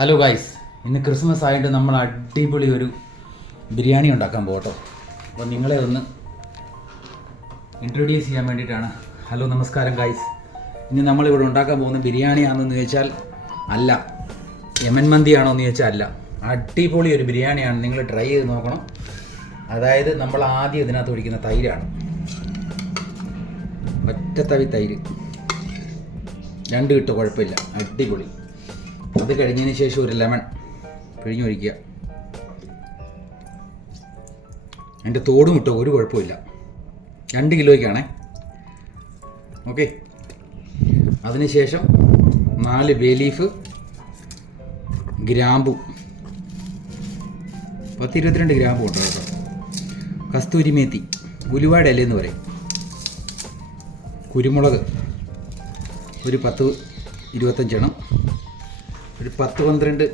Hello guys, ഇന്ന് Christmas ആയിട്ട് നമ്മൾ അടിപൊളി ഒരു ബിരിയാണി ഉണ്ടാക്കാൻ പോകട്ടോ. അപ്പോൾ നിങ്ങളെ ഒന്ന് ഇൻട്രൊഡ്യൂസ് ചെയ്യാൻ വേണ്ടിയിട്ടാണ്. ഹലോ നമസ്കാരം ഗൈസ്. ഇനി നമ്മളിവിടെ ഉണ്ടാക്കാൻ പോകുന്ന ബിരിയാണി ആണെന്ന് ചോദിച്ചാൽ അല്ല, യമൻ മന്തി ആണോ എന്ന് ചോദിച്ചാൽ അല്ല, അടിപൊളി ഒരു ബിരിയാണിയാണ്. നിങ്ങൾ ട്രൈ ചെയ്ത് നോക്കണം. അതായത് നമ്മൾ ആദ്യം ഇതിനകത്ത് ഒഴിക്കുന്ന തൈരാണ്, ഒറ്റത്തവി തൈര്, രണ്ട് കിട്ടോ കുഴപ്പമില്ല, അടിപൊളി. അത് കഴിഞ്ഞതിന് ശേഷം ഒരു ലെമൺ പിഴിഞ്ഞൊഴിക്കുക. അതിൻ്റെ തോടും ഇട്ടോ, ഒരു കുഴപ്പമില്ല. 2 കിലോയ്ക്കാണേ. ഓക്കെ. അതിനുശേഷം 4 ബേ ലീഫ്, ഗ്രാമ്പു 10-22 ഗ്രാമ്പു ഉണ്ട് കേട്ടോ. കസ്തൂരി മേത്തി, ഉലുവയുടെ ഇലയെന്ന് പറയും. കുരുമുളക് ഒരു 10-25 എണ്ണം, ഒരു 10-12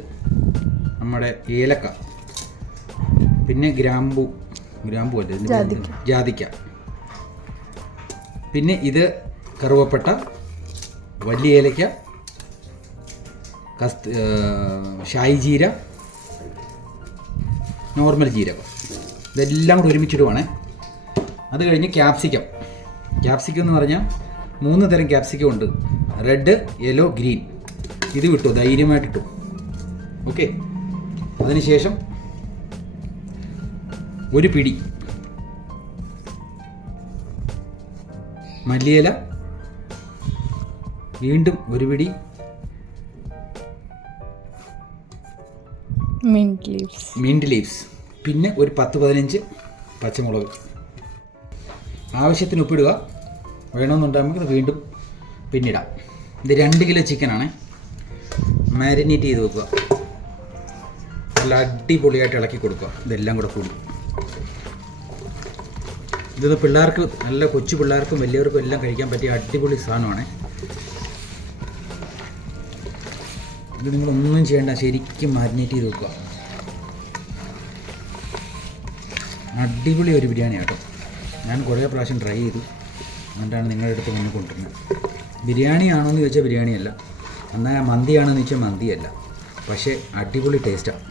നമ്മുടെ ഏലക്ക, പിന്നെ ഗ്രാമ്പു അല്ലേ, ജാതിക്ക, പിന്നെ ഇത് കറുവപ്പട്ട, വലിയ ഏലക്ക, ഷായി ജീര, നോർമൽ ജീരകം, ഇതെല്ലാം കൂടി ഒരുമിച്ചിടുവാണേ. അത് കഴിഞ്ഞ് ക്യാപ്സിക്കം എന്ന് പറഞ്ഞാൽ 3 തരം ക്യാപ്സിക്കം ഉണ്ട്. Red, yellow, green. ഇത് വിട്ടു, ധൈര്യമായിട്ട് ഇട്ടു. ഓക്കെ. അതിനുശേഷം ഒരു പിടി മല്ലിയില, വീണ്ടും ഒരു പിടി മിൻറ്റ് ലീവ്സ്, പിന്നെ ഒരു 10-15 പച്ചമുളക്. ആവശ്യത്തിന് ഉപ്പിടുക. വേണമെന്നുണ്ടെങ്കിൽ നമുക്ക് വീണ്ടും പിന്നിടാം. ഇത് 2 കിലോ ചിക്കനാണ്. മാരിനേറ്റ് ചെയ്ത് വെക്കുക. നല്ല അടിപൊളിയായിട്ട് ഇളക്കി കൊടുക്കുക. ഇതെല്ലാം കൂടെ കൂടി ഇതൊന്ന് പിള്ളേർക്ക്, നല്ല കൊച്ചു പിള്ളേർക്കും വലിയവർക്കും എല്ലാം കഴിക്കാൻ പറ്റിയ അടിപൊളി സാധനമാണ്. ഇത് നിങ്ങളൊന്നും ചെയ്യേണ്ട, ശരിക്കും മാരിനേറ്റ് ചെയ്ത് വെക്കുക. അടിപൊളി ഒരു ബിരിയാണി കേട്ടോ. ഞാൻ കുറേ പ്രാവശ്യം ട്രൈ ചെയ്തു, എന്നിട്ടാണ് നിങ്ങളുടെ അടുത്ത് വന്ന് കൊണ്ടുവരുന്നത്. ബിരിയാണി ആണോ എന്ന് ചോദിച്ചാൽ ബിരിയാണിയല്ല, എന്നാൽ മന്തിയാണെന്ന് ചോദിച്ചാൽ മന്തിയല്ല, പക്ഷേ അടിപൊളി ടേസ്റ്റാണ്.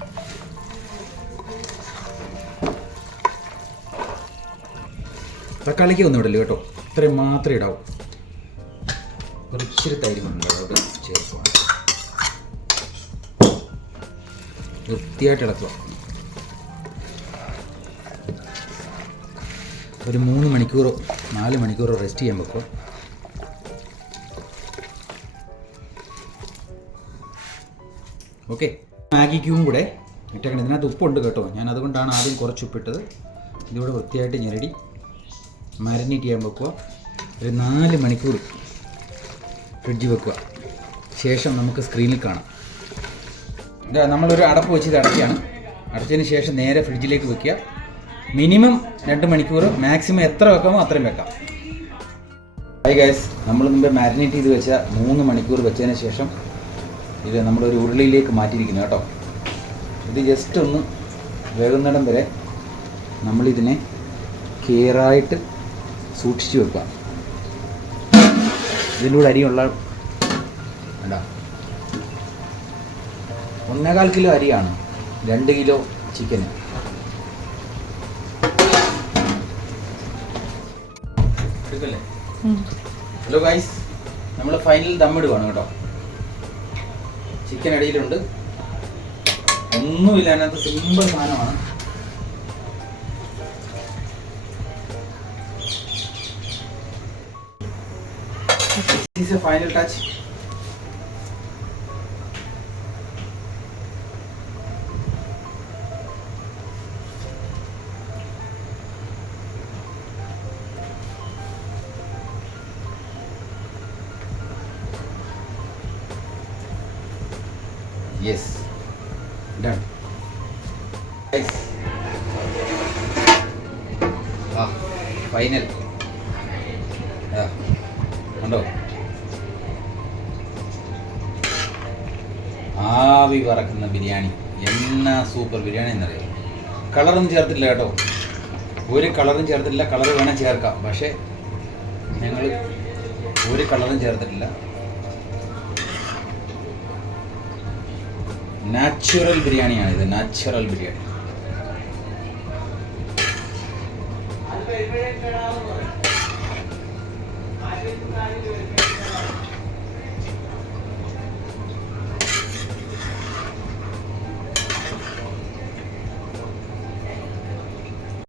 തക്കാളിക്ക് ഒന്നും ഇടല്ലോ കേട്ടോ, ഇത്രയും മാത്രമേ ഇടാവൂ. കുറച്ചിരി തൈര് കൊണ്ട് അതോട് ചേർക്കുക. വൃത്തിയായിട്ട് ഇളക്കുക. ഒരു 3 മണിക്കൂറോ 4 മണിക്കൂറോ റെസ്റ്റ് ചെയ്യാൻ വെക്കുക. ഓക്കെ. മാഗി ക്യൂബും കൂടെ ഇട്ടേക്കണം. ഇതിനകത്ത് ഉപ്പുണ്ട് കേട്ടോ, ഞാൻ അതുകൊണ്ടാണ് ആദ്യം കുറച്ച് ഉപ്പിട്ടത്. ഇതിവിടെ വൃത്തിയായിട്ട് ഞെരടി മാരിനേറ്റ് ചെയ്യാൻ വെക്കുക. ഒരു 4 മണിക്കൂർ ഫ്രിഡ്ജിൽ വെക്കുക. ശേഷം നമുക്ക് സ്ക്രീനിൽ കാണാം. നമ്മളൊരു അടപ്പ് വെച്ച് ഇത് അടയ്ക്കുകയാണ്. അടച്ചതിന് ശേഷം നേരെ ഫ്രിഡ്ജിലേക്ക് വെക്കുക. മിനിമം 2 മണിക്കൂർ, മാക്സിമം എത്ര വെക്കാമോ അത്രയും വെക്കാം. ഹായ് ഗൈസ്, നമ്മൾ മുമ്പ് മാരിനേറ്റ് ചെയ്ത് വെച്ച 3 മണിക്കൂർ വെച്ചതിന് ശേഷം ഇത് നമ്മളൊരു ഉരുളിയിലേക്ക് മാറ്റിയിരിക്കുന്നു കേട്ടോ. ഇത് ജസ്റ്റ് ഒന്ന് വേകുന്നിടം വരെ നമ്മളിതിനെ കെയറായിട്ട് സൂക്ഷിച്ച് വെക്കുക. ഇതിൻ്റെ കൂടെ അരിയുള്ള വേണ്ട, 1.25 കിലോ അരിയാണ് 2 കിലോ ചിക്കന്. എടുക്കല്ലേ? ഹലോ ഗൈസ്, നമ്മൾ ഫൈനൽ ദമ്മിടുവാണ് കേട്ടോ. ചിക്കൻ അടിയിലുണ്ട്, ഒന്നുമില്ല, അതിനകത്ത് സിമ്പിൾ സാധനമാണ്. This is a final touch. Yes, done. Guys, final. കണ്ടോ, ആവി പറക്കുന്ന ബിരിയാണി. എന്നാ സൂപ്പർ ബിരിയാണി എന്നറിയാം. കളറൊന്നും ചേർത്തില്ല കേട്ടോ, ഒരു കളറും ചേർത്തില്ല. കളർ വേണേൽ ചേർക്കാം, പക്ഷേ ഞങ്ങൾ ഒരു കളറും ചേർത്തിട്ടില്ല. നാച്ചുറൽ ബിരിയാണിയാണിത്, നാച്ചുറൽ ബിരിയാണി.